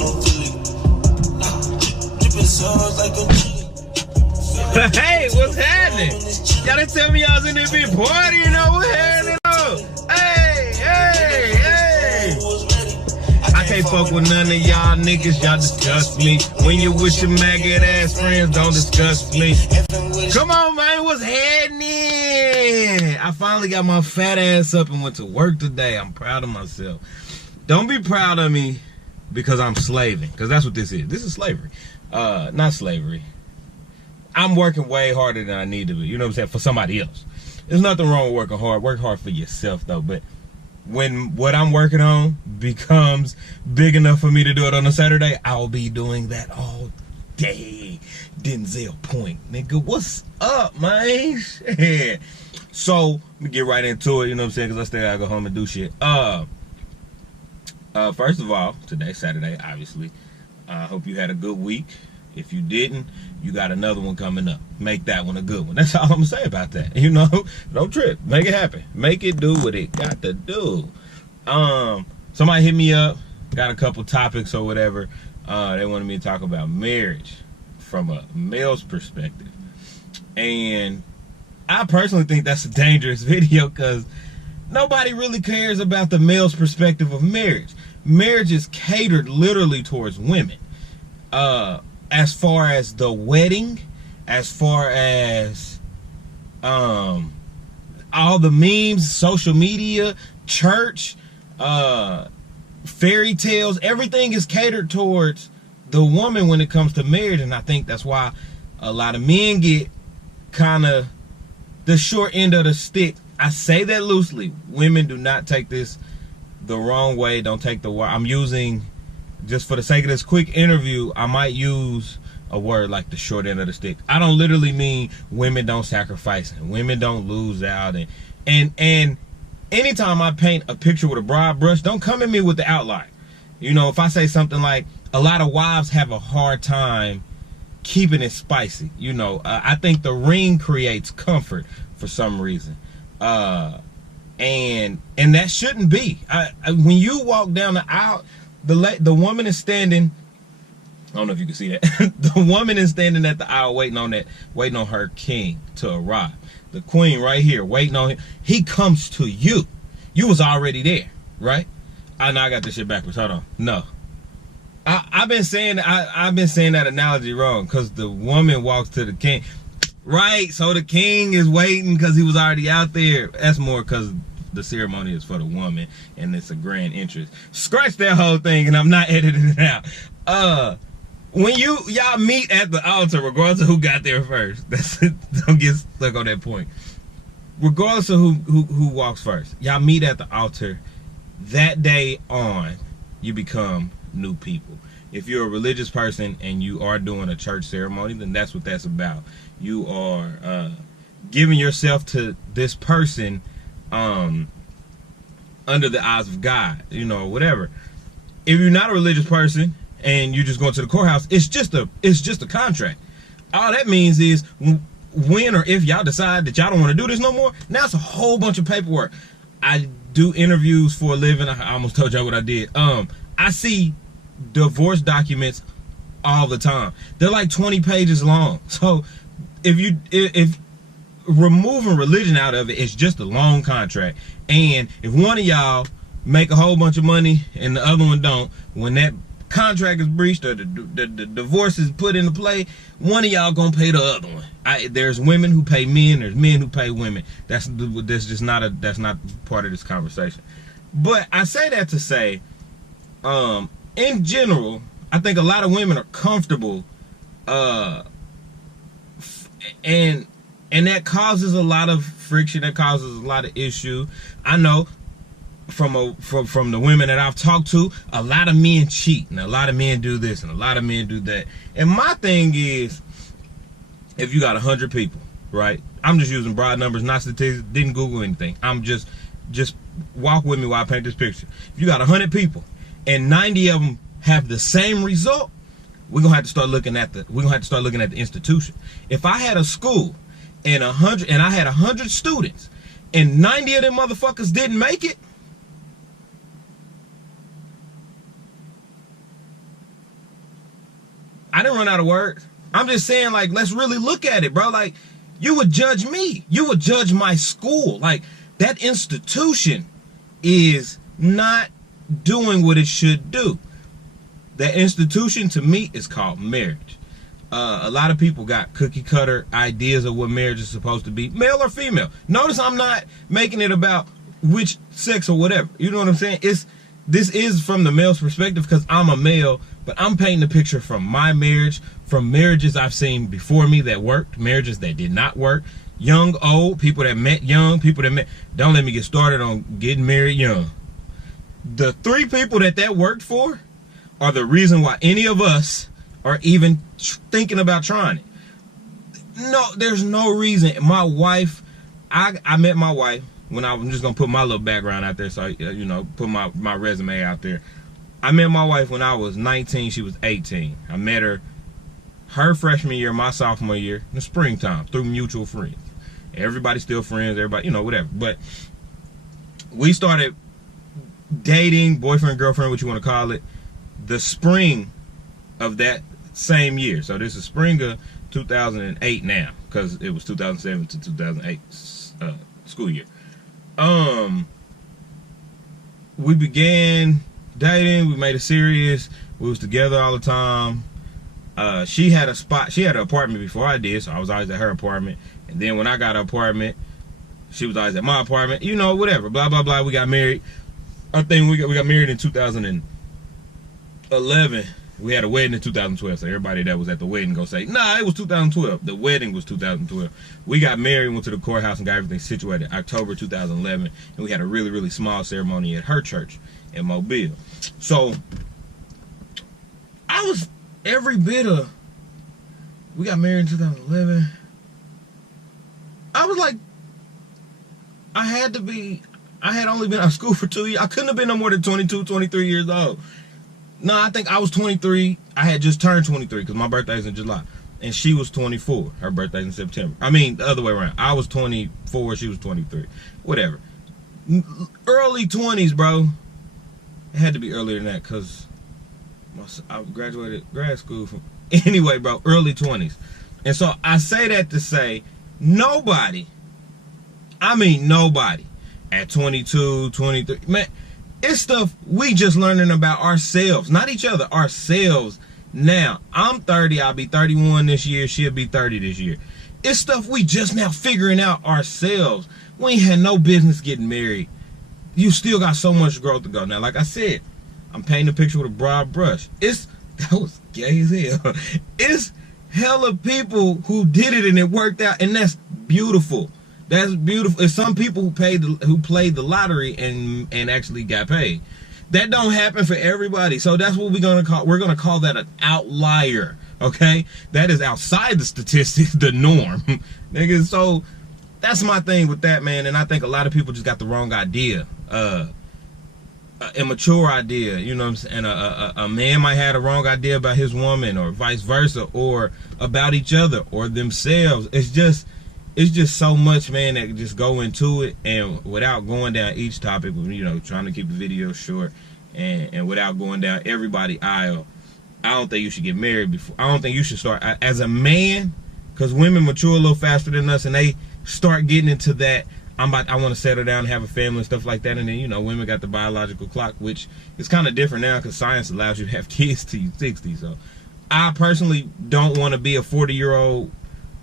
Hey, what's happening? Y'all didn't tell me y'all was in there big party, you know what happening? Hey, hey, hey. I can't fuck with none of y'all niggas, y'all disgust me. When you with your maggot ass friends, don't disgust me. Come on, man, what's happening? I finally got my fat ass up and went to work today. I'm proud of myself. Don't be proud of me because I'm slaving, because that's what this is. This is slavery. Not slavery. I'm working way harder than I need to be, you know what I'm saying, for somebody else. There's nothing wrong with working hard. Work hard for yourself, though. But when what I'm working on becomes big enough for me to do it on a Saturday, I'll be doing that all day. Denzel Point, nigga, what's up, man? Shit. So, let me get right into it, you know what I'm saying, because I still gotta go home and do shit. First of all, today's Saturday, obviously. I hope you had a good week. If you didn't, you got another one coming up. Make that one a good one. That's all I'm gonna say about that. You know, don't trip. Make it happen. Make it do what it got to do. Somebody hit me up. Got a couple topics or whatever. They wanted me to talk about marriage from a male's perspective. And I personally think that's a dangerous video because nobody really cares about the male's perspective of marriage. Marriage is catered literally towards women. As far as the wedding, as far as all the memes, social media, church, fairy tales, everything is catered towards the woman when it comes to marriage. And I think that's why a lot of men get kind of the short end of the stick. I say that loosely. Women do not take this the wrong way. Don't take the I'm using, just for the sake of this quick interview, I might use a word like the short end of the stick. I don't literally mean women don't sacrifice and women don't lose out. And anytime I paint a picture with a broad brush, don't come at me with the outline. You know, if I say something like a lot of wives have a hard time keeping it spicy, you know, I think the ring creates comfort for some reason. And that shouldn't be. When you walk down the aisle, the woman is standing. I don't know if you can see that. The woman is standing at the aisle waiting on her king to arrive. The queen right here waiting on him. He comes to you. You was already there, right? I know I got this shit backwards. Hold on. No. I've been saying that analogy wrong because the woman walks to the king. Right, so the king is waiting because he was already out there. That's more because the ceremony is for the woman and it's a grand entrance. Scratch that whole thing and I'm not editing it out. When y'all meet at the altar, regardless of who got there first, don't get stuck on that point. Regardless of who walks first, y'all meet at the altar. That day on, you become new people. If you're a religious person and you are doing a church ceremony, then that's what that's about. You are giving yourself to this person under the eyes of God, you know, whatever. If you're not a religious person and you just go to the courthouse, it's just a contract. All that means is when or if y'all decide that y'all don't want to do this no more, now it's a whole bunch of paperwork. I do interviews for a living. I almost told y'all what I did. I see divorce documents all the time. They're like 20 pages long. So if removing religion out of it, it's just a long contract. And if one of y'all make a whole bunch of money and the other one don't, when that contract is breached or the divorce is put into play, one of y'all gonna pay the other one. There's women who pay men, there's men who pay women. That's not part of this conversation. But I say that to say, in general, I think a lot of women are comfortable, and that causes a lot of friction. That causes a lot of issue. I know from the women that I've talked to, a lot of men cheat, and a lot of men do this, and a lot of men do that. And my thing is, if you got 100 people, right? I'm just using broad numbers, not statistics. Didn't Google anything. I'm just walk with me while I paint this picture. If you got 100 people and 90 of them have the same result, we're gonna have to start looking at the institution. If I had a school and I had 100 students and 90 of them motherfuckers didn't make it, didn't run out of words. I'm just saying, like, let's really look at it, bro. Like, you would judge me. You would judge my school. Like, that institution is not doing what it should do. That institution, to me, is called marriage. A lot of people got cookie cutter ideas of what marriage is supposed to be, male or female. Notice I'm not making it about which sex or whatever. You know what I'm saying? This is from the male's perspective because I'm a male, but I'm painting a picture from my marriage, from marriages I've seen before me that worked, marriages that did not work, young, old, people that met young, people that met. Don't let me get started on getting married young. The 3 people that worked for are the reason why any of us are even thinking about trying it. No, there's no reason. My wife, I met my wife when I'm just gonna put my little background out there, so you know, put my resume out there. I met my wife when I was 19, she was 18. I met her freshman year, my sophomore year, in the springtime, through mutual friends. Everybody's still friends, everybody, you know, whatever. But we started dating, boyfriend, girlfriend, what you want to call it, the spring of that same year. So this is spring of 2008 now, because it was 2007 to 2008 school year. We began dating, we made it serious, we was together all the time. She had an apartment before I did, so I was always at her apartment. And then when I got an apartment, she was always at my apartment, you know, whatever, blah, blah, blah. We got married. I think we got married in 2011. We had a wedding in 2012, so everybody that was at the wedding go say, nah, it was 2012. The wedding was 2012. We got married, went to the courthouse and got everything situated October 2011, and we had a really, really small ceremony at her church in Mobile. So, I was every bit of, we got married in 2011. I was like, I had only been out of school for 2 years. I couldn't have been no more than 22, 23 years old. No, I think I was 23. I had just turned 23 because my birthday's in July. And she was 24. Her birthday's in September. I mean, the other way around. I was 24. She was 23. Whatever. Early 20s, bro. It had to be earlier than that because I graduated grad school from... Anyway, bro, early 20s. And so I say that to say nobody, I mean nobody, at 22, 23, man, it's stuff we just learning about ourselves, not each other, ourselves. Now, I'm 30, I'll be 31 this year, she'll be 30 this year. It's stuff we just now figuring out ourselves. We ain't had no business getting married. You still got so much growth to go. Now, like I said, I'm painting a picture with a broad brush. That was gay as hell. It's hella people who did it and it worked out, and that's beautiful. That's beautiful. It's some people who played the lottery and actually got paid. That don't happen for everybody. So that's what we're gonna call that an outlier. Okay? That is outside the statistics, the norm. Nigga, so that's my thing with that, man. And I think a lot of people just got the wrong idea. Immature idea, you know what I'm saying? A man might have a wrong idea about his woman, or vice versa, or about each other or themselves. It's just so much, man, that just go into it, and without going down each topic, you know, trying to keep the video short, and without going down everybody's aisle, I don't think you should get married before. I don't think you should start as a man, because women mature a little faster than us, and they start getting into that. I want to settle down and have a family and stuff like that. And then, you know, women got the biological clock, which is kind of different now because science allows you to have kids till you're 60. So I personally don't want to be a 40-year-old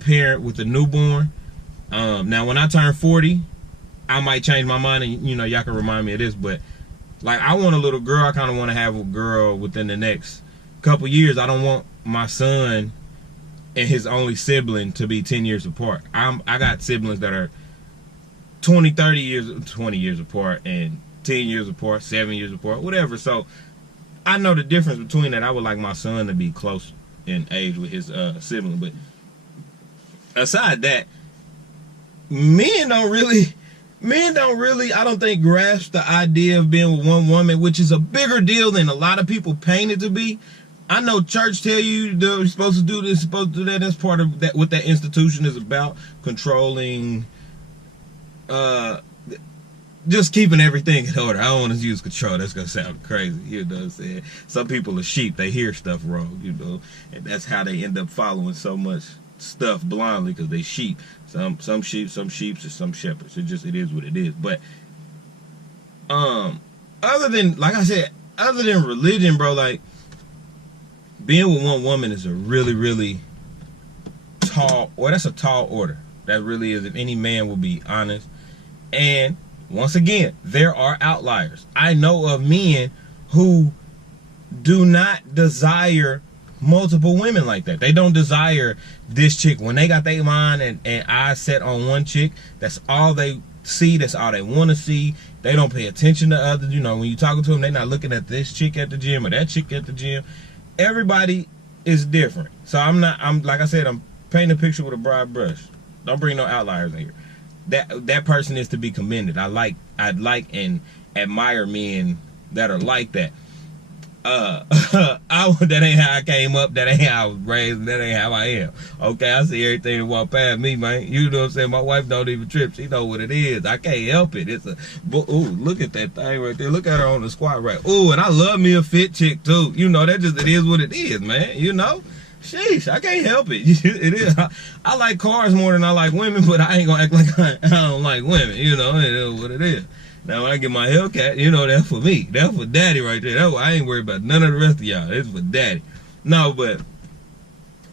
parent with a newborn. Now, when I turn 40, I might change my mind, and, you know, y'all can remind me of this. But, like, I want a little girl. I kind of want to have a girl within the next couple years. I don't want my son and his only sibling to be 10 years apart. I got siblings that are 20 years apart, and 10 years apart, 7 years apart, whatever. So I know the difference between that. I would like my son to be close in age with his sibling. But aside that, men don't really, I don't think, grasp the idea of being with one woman, which is a bigger deal than a lot of people paint it to be. I know church tell you you're supposed to do this, supposed to do that. That's part of that, what that institution is about, controlling just keeping everything in order. I don't want to use control. That's going to sound crazy. You know what I'm saying? Some people are sheep. They hear stuff wrong, you know. And that's how they end up following so much stuff blindly, because they sheep. Some sheep, some sheeps, or some shepherds. It is what it is. But other than, like I said, other than religion, bro, like, being with one woman is a really, really tall, or that's a tall order. That really is, if any man will be honest. And once again, there are outliers. I know of men who do not desire multiple women like that. They don't desire this chick. When they got their mind and eyes set on one chick, that's all they see. That's all they want to see. They don't pay attention to others. You know, when you're talking to them, they're not looking at this chick at the gym or that chick at the gym. Everybody is different. So I'm like I said, I'm painting a picture with a broad brush. Don't bring no outliers in here. That person is to be commended. I'd like and admire men that are like that. That ain't how I came up. That ain't how I was raised. That ain't how I am. Okay, I see everything that walk past me, man. You know what I'm saying? My wife don't even trip. She know what it is. I can't help it. It's ooh, look at that thing right there. Look at her on the squat rack. Ooh, and I love me a fit chick too. You know, it is what it is, man. You know? Sheesh, I can't help it. It is. I like cars more than I like women, but I ain't gonna act like I don't like women. You know, it is what it is. Now when I get my Hellcat, you know, that's for me. That's for daddy right there. I ain't worried about none of the rest of y'all. It's for daddy. No, but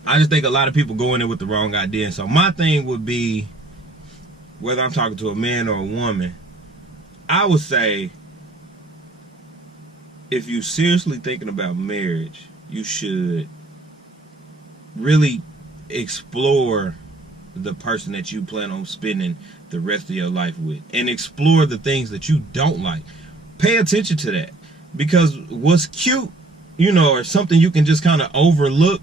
I just think a lot of people go in there with the wrong idea. And so my thing would be, whether I'm talking to a man or a woman, I would say, if you're seriously thinking about marriage, you should really explore the person that you plan on spending the rest of your life with, and explore the things that you don't like. Pay attention to that, because what's cute, you know, or something you can just kind of overlook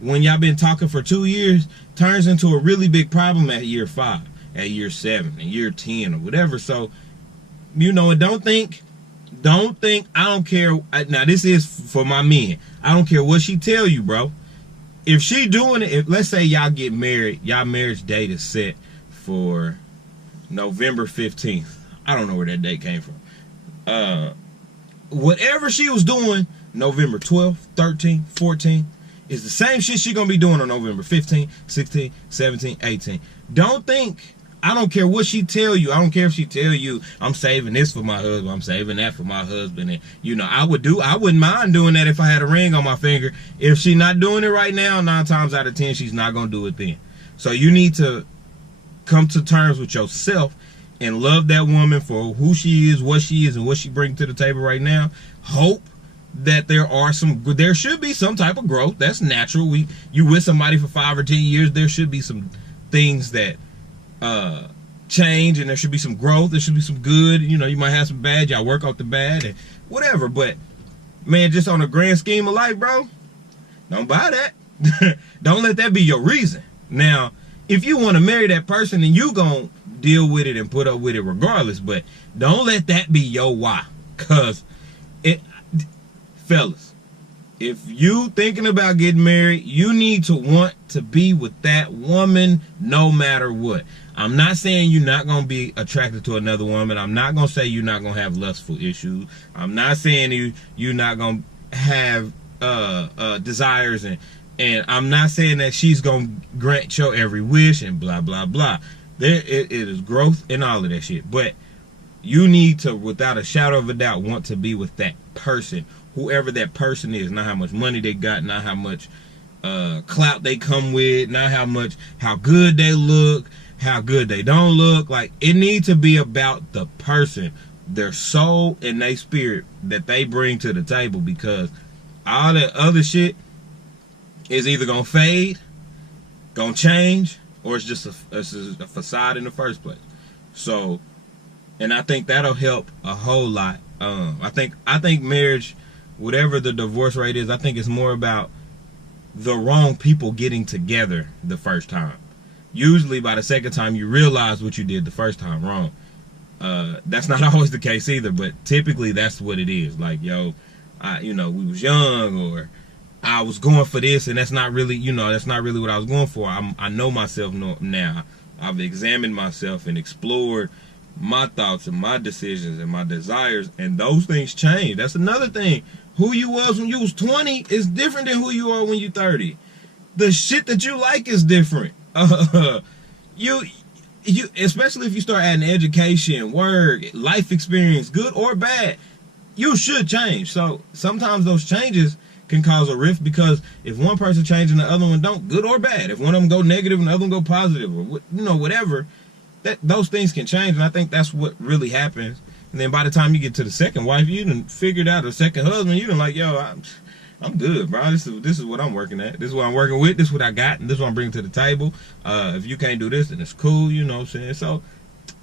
when y'all been talking for 2 years, turns into a really big problem at year 5, at year 7, at year 10, or whatever. So, you know, and don't think I don't care. Now this is for my men. I don't care what she tell you, bro. If she doing it, if let's say y'all get married, y'all marriage date is set for November 15th. I don't know where that date came from. Whatever she was doing November 12th, 13th, 14th is the same shit she gonna be doing on November 15th, 16th, 17th, 18th. Don't think, I don't care what she tell you. I don't care if she tell you, I'm saving this for my husband, I'm saving that for my husband. And, you know, I wouldn't mind doing that if I had a ring on my finger. If she's not doing it right now, 9 times out of 10, she's not going to do it then. So you need to come to terms with yourself and love that woman for who she is, and what she brings to the table right now. Hope that there should be some type of growth. That's natural. You with somebody for 5 or 10 years, there should be some things that change, and there should be some growth. There should be some good. You know, you might have some bad. Y'all work out the bad and whatever. But man, just on a grand scheme of life, bro, don't buy that. Don't let that be your reason. Now, if you want to marry that person, then you gonna deal with it and put up with it regardless. But don't let that be your why. Cause fellas, if you thinking about getting married, you need to want to be with that woman no matter what. I'm not saying you're not going to be attracted to another woman. I'm not going to say you're not going to have lustful issues. I'm not saying you're not going to have desires, and I'm not saying that she's going to grant your every wish and blah, blah, blah. It is growth and all of that shit. But you need to, without a shadow of a doubt, want to be with that person, whoever that person is. Not how much money they got, not how much clout they come with, not how good they look, how good they don't look. Like, it needs to be about the person, their soul and their spirit that they bring to the table, because all that other shit is either gonna fade, gonna change, or it's just a facade in the first place. So, and I think that'll help a whole lot. I think marriage, whatever the divorce rate is, I think it's more about the wrong people getting together the first time. Usually by the second time you realize what you did the first time wrong. That's not always the case either, but typically that's what it is. Like, yo, we was young, or I was going for this, and that's not really, that's not really what I was going for. I know myself now. I've examined myself and explored my thoughts and my decisions and my desires, and those things change. That's another thing. Who you was when you was 20 is different than who you are when you 30. The shit that you like is different. You especially if you start adding education, work, life experience, good or bad, you should change. So sometimes those changes can cause a rift, because if one person changes and the other one don't, good or bad, if one of them go negative and the other one go positive, or whatever, that those things can change. And I think that's what really happens. And then by the time you get to the second wife, you done figured out, a second husband, you done like, yo, I'm good, bro. This is what I'm working at. This is what I'm working with. This is what I got, and this is what I'm bringing to the table. If you can't do this, then it's cool. You know what I'm saying? So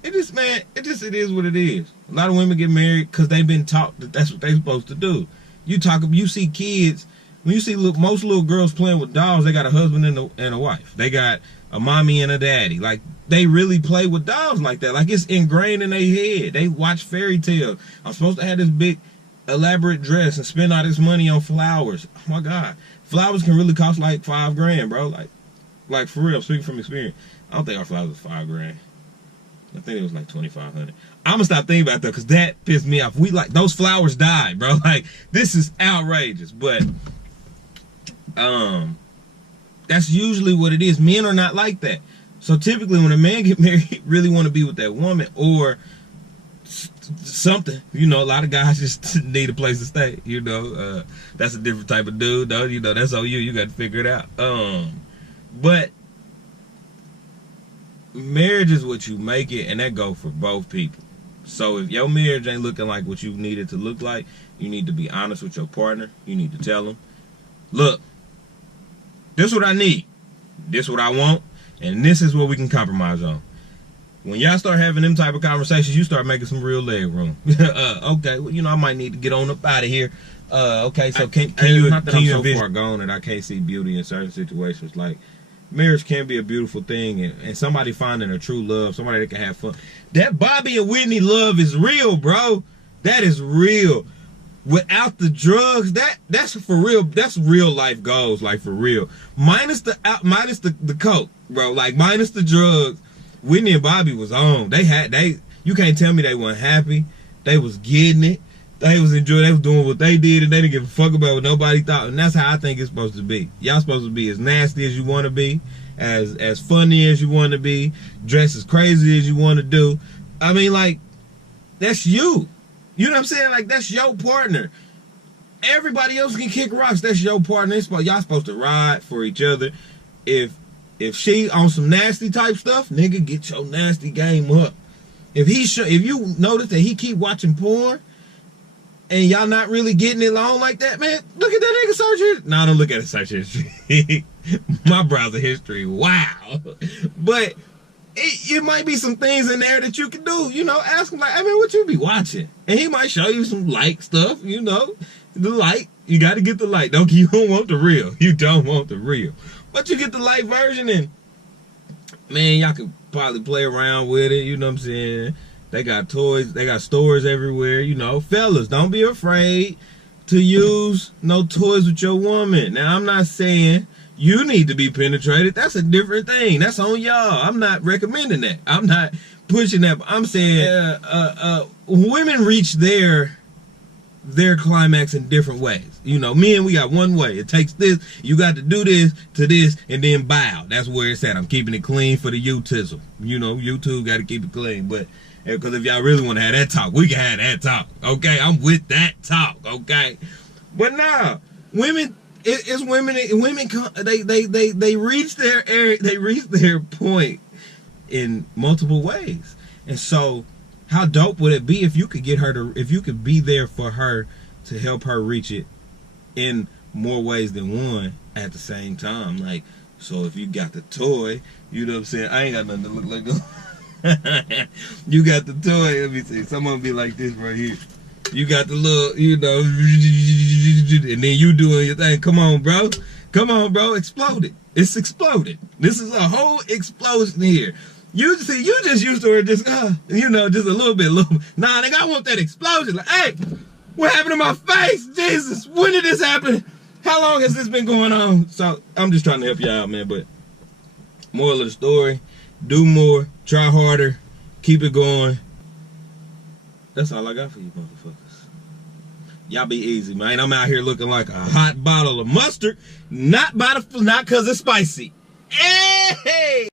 it is what it is. A lot of women get married because they've been taught that that's what they're supposed to do. You see kids, when you see most little girls playing with dolls, they got a husband and a wife. They got a mommy and a daddy. Like, they really play with dolls like that. Like, it's ingrained in their head. They watch fairy tales. I'm supposed to have this big elaborate dress and spend all this money on flowers. Oh my God, flowers can really cost like $5,000, bro. Like for real, speaking from experience. I don't think our flowers was $5,000. I think it was like $2,500. I'm gonna stop thinking about that because that pissed me off. Those flowers died, bro. Like, this is outrageous. But that's usually what it is. Men are not like that. So typically when a man get married, he really want to be with that woman or something. A lot of guys just need a place to stay. That's a different type of dude, though. That's on you. You got to figure it out. But marriage is what you make it, and that goes for both people. So if your marriage ain't looking like what you need it to look like, you need to be honest with your partner. You need to tell them, look, this is what I need, this is what I want, and this is what we can compromise on. When y'all start having them type of conversations, you start making some real leg room. Okay, well, I might need to get on up out of here. Okay, so can you so far gone that I can't see beauty in certain situations? Like, marriage can be a beautiful thing, and somebody finding a true love, somebody that can have fun. That Bobby and Whitney love is real, bro. That is real. Without the drugs, that's for real. That's real life goals, like for real. Minus the coke, bro. Like, minus the drugs. Whitney and Bobby was on. You can't tell me they weren't happy. They was getting it. They was enjoying. They was doing what they did, and they didn't give a fuck about what nobody thought. And that's how I think it's supposed to be. Y'all supposed to be as nasty as you want to be, as funny as you want to be, dress as crazy as you want to do. I mean, like, that's you. You know what I'm saying? Like, that's your partner. Everybody else can kick rocks. That's your partner. Y'all supposed to ride for each other. If she on some nasty type stuff, nigga, get your nasty game up. If you notice that he keep watching porn and y'all not really getting it on like that, man, look at that nigga search history. No, don't look at his search history. My browser history, wow. But it might be some things in there that you can do. Ask him, like, I mean, what you be watching? And he might show you some light stuff, the light. You got to get the light. You don't want the real. You don't want the real. But you get the light version, and man, y'all could probably play around with it. You know what I'm saying? They got toys. They got stores everywhere. Fellas, don't be afraid to use no toys with your woman. Now, I'm not saying you need to be penetrated. That's a different thing. That's on y'all. I'm not recommending that. I'm not pushing that. I'm saying women reach their climax in different ways. Men, we got one way. It takes this. You got to do this to this and then bow. That's where it's at. I'm keeping it clean for the YouTube. YouTube got to keep it clean. But because if y'all really want to have that talk, we can have that talk. Okay, I'm with that talk. Okay, but nah, women. It's women. Women. They reach their point in multiple ways, and so. How dope would it be if you could if you could be there for her to help her reach it in more ways than one at the same time? Like, so if you got the toy, you know what I'm saying? I ain't got nothing to look like that. You got the toy, let me see. Someone be like this right here. You got the little, and then you doing your thing. Come on, bro. Come on, bro. Explode it. It's exploded. This is a whole explosion here. You just used to her just a little bit. Nah, nigga, I want that explosion. Like, hey, what happened to my face? Jesus, when did this happen? How long has this been going on? So I'm just trying to help you out, man. But moral of the story, do more, try harder, keep it going. That's all I got for you motherfuckers. Y'all be easy, man. I'm out here looking like a hot bottle of mustard. Not cause it's spicy. Hey!